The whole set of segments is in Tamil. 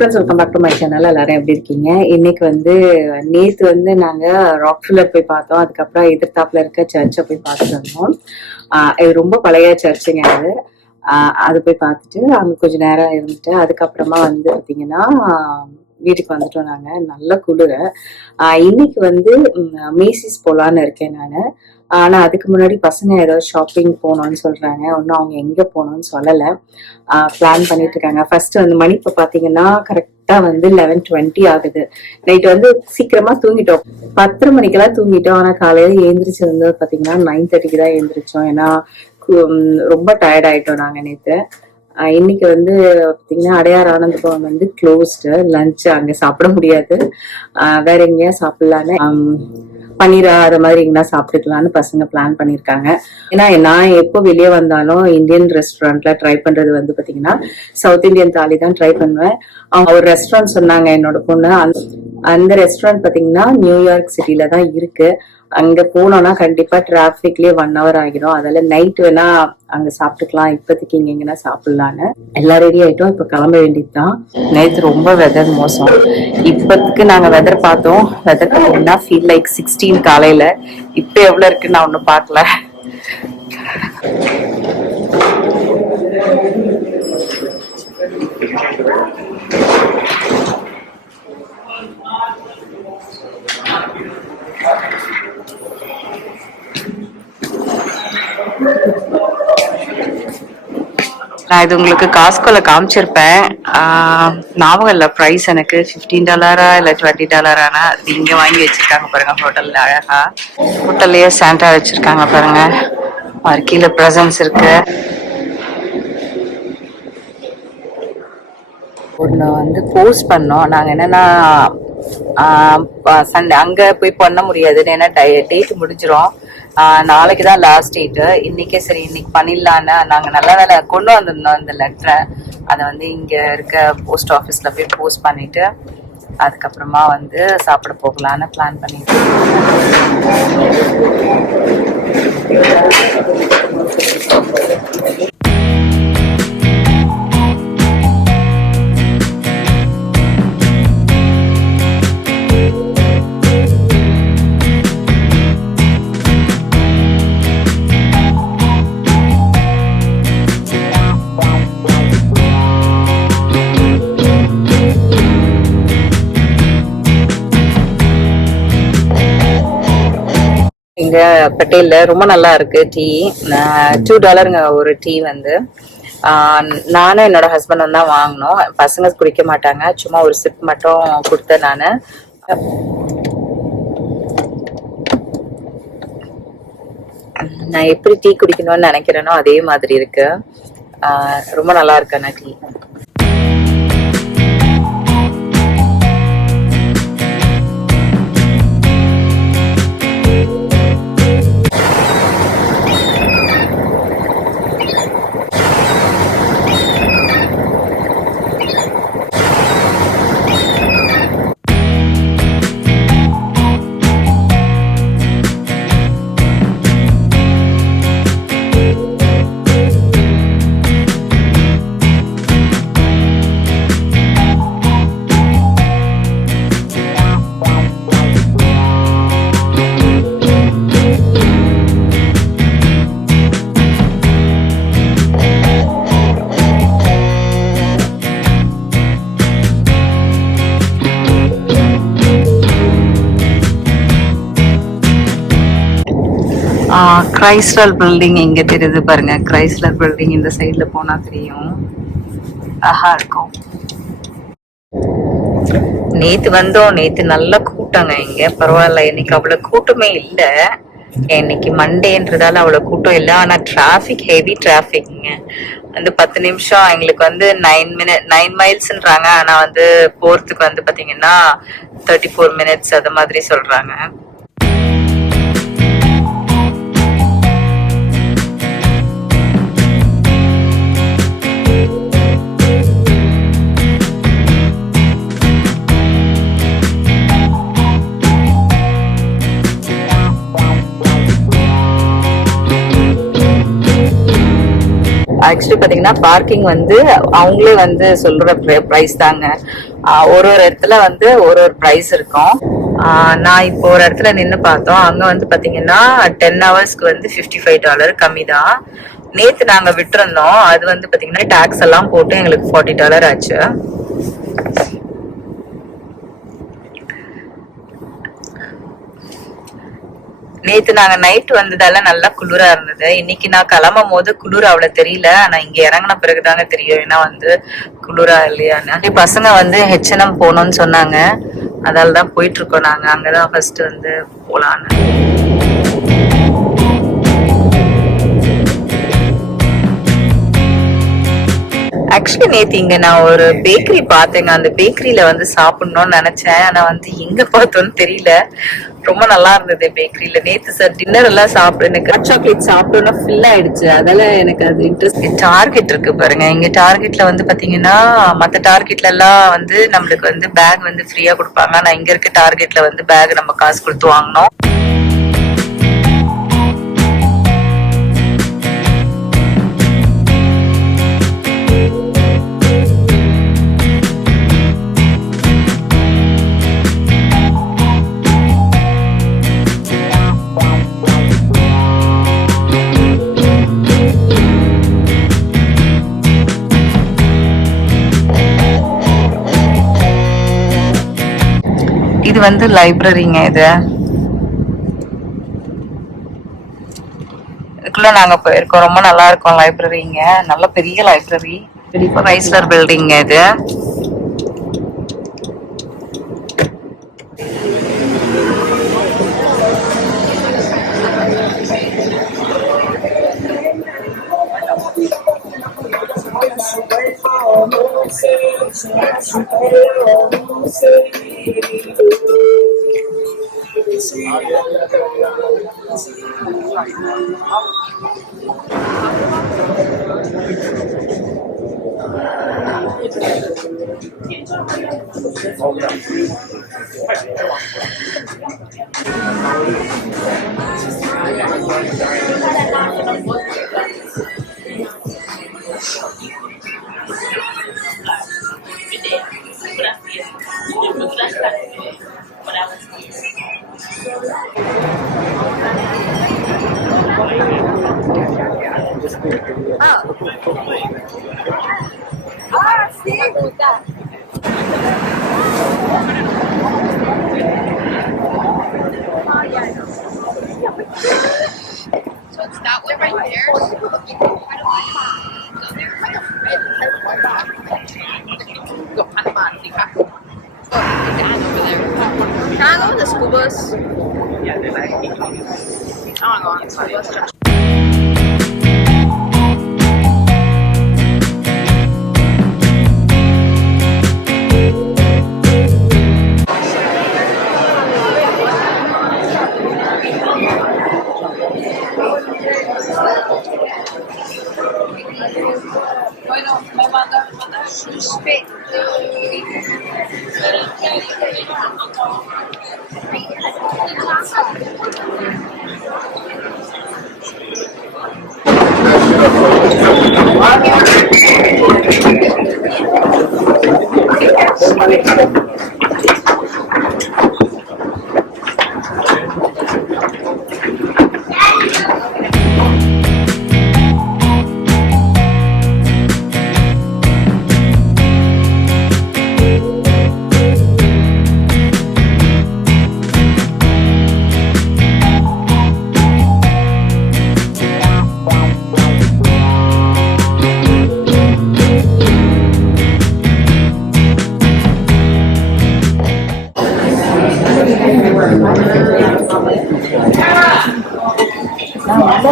Friends, welcome back to my channel. எல்லாரும் எப்படி இருக்கீங்க? இன்னைக்கு வந்து நேத்து வந்து நாங்க ராக்ஃபில்லர் போய் பார்த்தோம். அதுக்கப்புறம் எதிர்த்தாப்புல இருக்க சர்ச்சை போய் பார்த்துட்டு வந்தோம். இது ரொம்ப பழைய சர்ச்சுங்க அது. அது போய் பார்த்துட்டு அங்க கொஞ்ச நேரம் இருந்துட்டு அதுக்கப்புறமா வந்து பார்த்தீங்கன்னா வீட்டுக்கு வந்துட்டோம். நாங்க நல்ல குளிர. இன்னைக்கு வந்து மேசிஸ் போலான்னு இருக்கேன் நான். ஆனா அதுக்கு முன்னாடி பசங்க ஏதோ ஷாப்பிங் போகணும்னு சொல்றாங்க. ஒன்னும் அவங்க எங்க போகணும்னு சொல்லல. பிளான் பண்ணிட்டு இருக்காங்க. ஃபர்ஸ்ட் வந்து மணி இப்ப பாத்தீங்கன்னா கரெக்டா வந்து 11:20 ஆகுது. நைட் வந்து சீக்கிரமா தூங்கிட்டோம். 10:30 மணிக்கெல்லாம் தூங்கிட்டோம். ஆனா காலையில எழுந்திரிச்சு வந்து பாத்தீங்கன்னா 9:30க்கு தான் எழுந்திரிச்சோம். ஏன்னா ரொம்ப டயர்ட் ஆயிட்டோம் நாங்க நேத்து. இன்னைக்கு வந்து பாத்தீங்கன்னா அடையார் ஆனந்த பவன் வந்து க்ளோஸ்டு. லஞ்ச் அங்க சாப்பிட முடியாது. வேற எங்கேயா சாப்பிடலான்னு பன்னீரா அது மாதிரி எங்கன்னா சாப்பிட்டுக்கலான்னு பசங்க பிளான் பண்ணிருக்காங்க. ஏன்னா நான் எப்போ வெளியே வந்தாலும் இந்தியன் ரெஸ்டாரண்ட்ல ட்ரை பண்றது வந்து பாத்தீங்கன்னா சவுத் இந்தியன் தாலி தான் ட்ரை பண்ணுவேன். அவங்க ஒரு ரெஸ்டாரண்ட் சொன்னாங்க என்னோட பொண்ணு. அந்த ரெஸ்டாரண்ட் பாத்தீங்கன்னா நியூயார்க் சிட்டில தான் இருக்கு. அங்க போனோம்னா கண்டிப்பா டிராபிக்லயே 1 hour ஆகிடும். அதில் நைட் வேணா அங்க சாப்பிட்டுக்கலாம். இப்போதைக்கு இங்க எங்கன்னா சாப்பிடலான்னு எல்லாம் ரெடி ஆயிட்டோம். இப்ப கிளம்ப வேண்டியதுதான். நேற்று ரொம்ப வெதர் மோசம். இப்பத்துக்கு நாங்க வெதர் பார்த்தோம். வெதர் பார்த்தீங்கன்னா ஃபீல் லைக் 16 காலையில. இப்ப எவ்வளவு இருக்குன்னு நான் ஒன்னும் பார்க்கல. நான் இது உங்களுக்கு காஸ்கோல காமிச்சிருப்பேன். ஞாபகம் இல்லை ப்ரைஸ் எனக்கு. $15 இல்லை $20. அது இங்க வாங்கி வச்சிருக்காங்க பாருங்க ஹோட்டல்ல. அழகா ஹோட்டல்லயே சாண்டா வச்சிருக்காங்க பாருங்க. கீழே பிரசன்ஸ் இருக்கு. ஒன்று வந்து போஸ்ட் பண்ணோம். நாங்கள் என்னன்னா சண்டே அங்கே போய் பண்ண முடியாதுன்னு. ஏன்னா டேட் முடிஞ்சிடும். நாளைக்கு தான் லாஸ்ட் டேட்டு. இன்னைக்கே சரி இன்னைக்கு பண்ணிடலான்னு நாங்கள் நல்ல வேலை கொண்டு வந்திருந்தோம் அந்த லெட்டரை. அதை வந்து இங்கே இருக்க போஸ்ட் ஆஃபீஸில் போய் போஸ்ட் பண்ணிட்டு அதுக்கப்புறமா வந்து சாப்பிட போகலான்னு பிளான் பண்ணிட்டு. இங்க பட்டேல்ல ரொம்ப நல்லா இருக்கு டீ. $2 ஒரு டீ வந்து. நானும் என்னோட ஹஸ்பண்ட் தான் வாங்கினோம். பசங்க குடிக்க மாட்டாங்க. சும்மா ஒரு சிப் மட்டும் கொடுத்தேன் நானு. நான் எப்படி டீ குடிக்கணும்னு நினைக்கிறேனோ அதே மாதிரி இருக்கு. ரொம்ப நல்லா இருக்கு அண்ணா டீ. கிரைஸ்லர் பில்டிங் இங்க தெரியுது பாருங்க. கிரைஸ்லர் பில்டிங் இந்த சைட்ல போனா தெரியும். அழகா இருக்கும். நேத்து வந்தோம். நேத்து நல்ல கூட்டங்க இங்க. பரவாயில்ல, இன்னைக்கு அவ்வளவு கூட்டமே இல்ல. இன்னைக்கு மண்டேன்றதால அவ்வளவு கூட்டம் இல்ல. ஆனா டிராபிக், ஹெவி டிராபிக்ங்க. வந்து 10 நிமிஷம் எங்களுக்கு வந்து 9 மைல்ஸ்ன்றாங்க. ஆனா வந்து போறதுக்கு வந்து பாத்தீங்கன்னா 34 minutes அது மாதிரி சொல்றாங்க. ஆக்சுவலி பாத்தீங்கன்னா பார்க்கிங் வந்து அவங்களே வந்து சொல்ற பிரைஸ் தாங்க. ஒரு ஒரு இடத்துல வந்து ஒரு ஒரு பிரைஸ் இருக்கும். நான் இப்போ ஒரு இடத்துல நின்று பார்த்தோம். அங்க வந்து பாத்தீங்கன்னா 10 ஹவர்ஸ்க்கு வந்து $55 கம்மி தான். நேத்து நாங்க விட்டுருந்தோம். அது வந்து பாத்தீங்கன்னா டாக்ஸ் எல்லாம் போட்டு எங்களுக்கு $40 ஆச்சு. நேத்து நாங்க நைட் வந்ததால நல்லா குளிரா இருந்தது. இன்னைக்கு நான் கிளம்பும் போது குளிர் அவ்வளவு தெரியல. ஆனா இங்க இறங்கின பிறகுதாங்க தெரியும் ஏன்னா வந்து குளிரா இல்லையான்னு. பசங்க வந்து H&M போகணும்னு சொன்னாங்க. அதாலதான் போயிட்டு இருக்கோம். நாங்க அங்கதான் ஃபர்ஸ்ட் வந்து போலான்னு. ஆக்சுவலி நேத்து இங்க நான் ஒரு பேக்கரி பார்த்தேங்க. அந்த பேக்கரியில வந்து சாப்பிடணும்னு நினைச்சேன். ஆனா வந்து எங்க பார்த்தோன்னு தெரியல. ரொம்ப நல்லா இருந்தது பேக்கரியில. நேத்து சார் டின்னர் எல்லாம் சாப்பிட்டு எனக்கு ஹாட் சாக்லேட் சாப்பிடணும் ஃபில் ஆயிடுச்சு. அதனால எனக்கு அது இன்ட்ரெஸ்ட். டார்கெட் இருக்கு பாருங்க. இங்க டார்கெட்ல வந்து பாத்தீங்கன்னா மத்த டார்கெட்ல எல்லாம் வந்து நம்மளுக்கு வந்து பேக் வந்து ஃப்ரீயா கொடுப்பாங்க. ஆனா இங்க இருக்க டார்கெட்ல வந்து பேக் நம்ம காசு கொடுத்து வாங்கணும். இது வந்து லைப்ரரிங்க. இதுக்குள்ள நாங்க போயிருக்கோம். ரொம்ப நல்லா இருக்கும் லைப்ரரிங்க. நல்ல பெரிய லைப்ரரி. வைஸ்லர் பில்டிங் இது. So it's that way right there. So there's like a red go Panama, oh, over there. Can I go on the school bus? Yeah, they're like I wanna go on the school bus. Bueno, me manda suspect.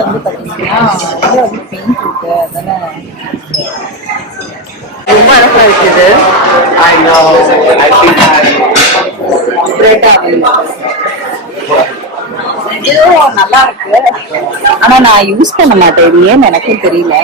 வந்து பார்த்தீங்கன்னா நிறைய வந்து பெயிண்ட் இருக்கு. அதனால ரொம்ப அழகா இருக்குது. இதுவும் நல்லா இருக்கு. ஆனா நான் யூஸ் பண்ண மாட்டேன். இது ஏன்னு எனக்கும் தெரியல.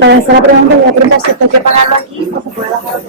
Para hacer la pregunta, voy a preguntar si hay que pagarlo aquí o se puede bajar.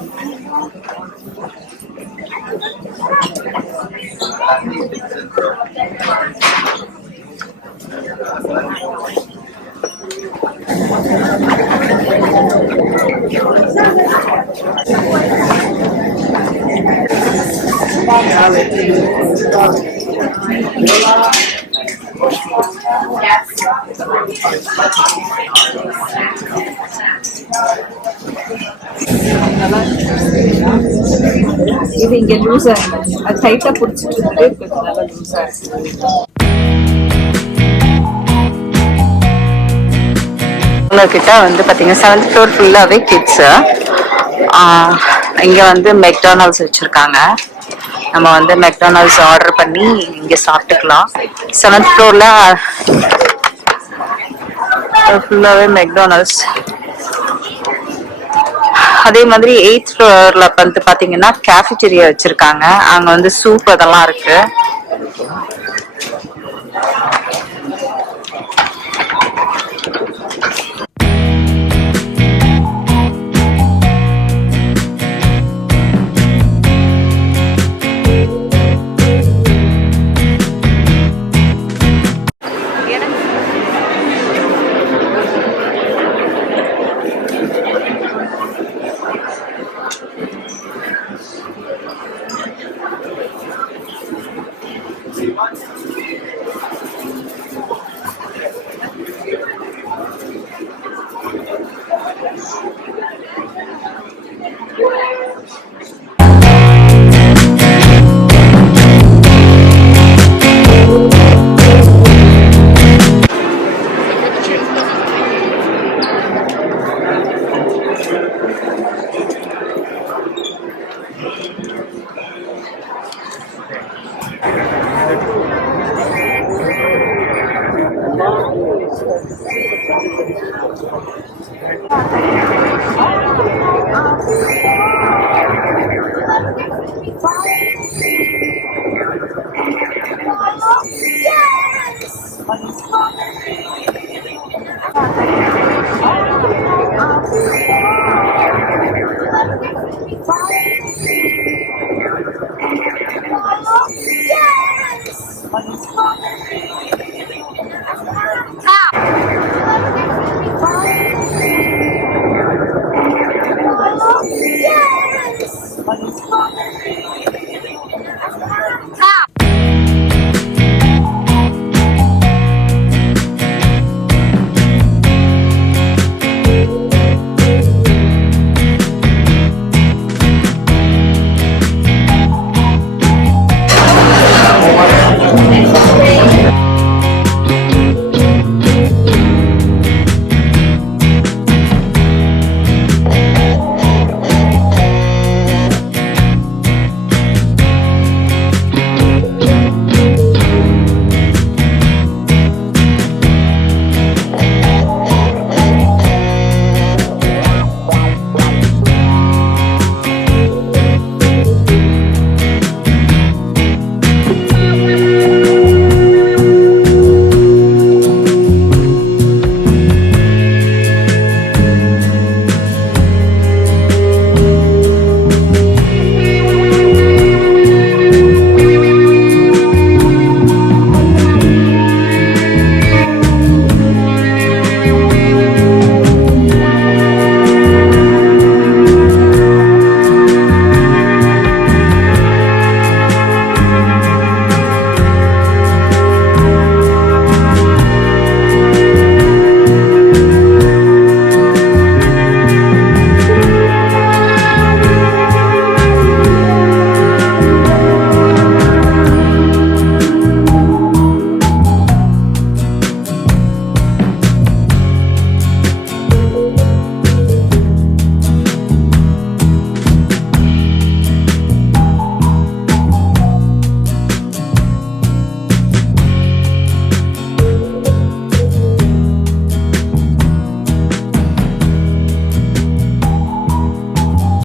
இது இங்க லூஸா இருந்துச்சு, அது டைட்டா பிடிச்சிட்டு இருந்தது, கொஞ்சம் நல்லா லூஸா இருக்கு. உங்ககிட்ட வந்து பாத்தீங்கன்னா 7th floor ஃபுல்லாவே கிட்ஸ். இங்க வந்து மெக்டானல்ட்ஸ் வச்சிருக்காங்க. நம்ம வந்து மெக்டானல்ட்ஸ் ஆர்டர் பண்ணி இங்க சாப்பிட்டுக்கலாம். 7th floorல ஃபுல்லாவே மெக்டானல்ட்ஸ். அதே மாதிரி 8th floorல வந்து பாத்தீங்கன்னா கேஃபிடீரியா வச்சிருக்காங்க. அங்க வந்து சூப் அதெல்லாம் இருக்கு.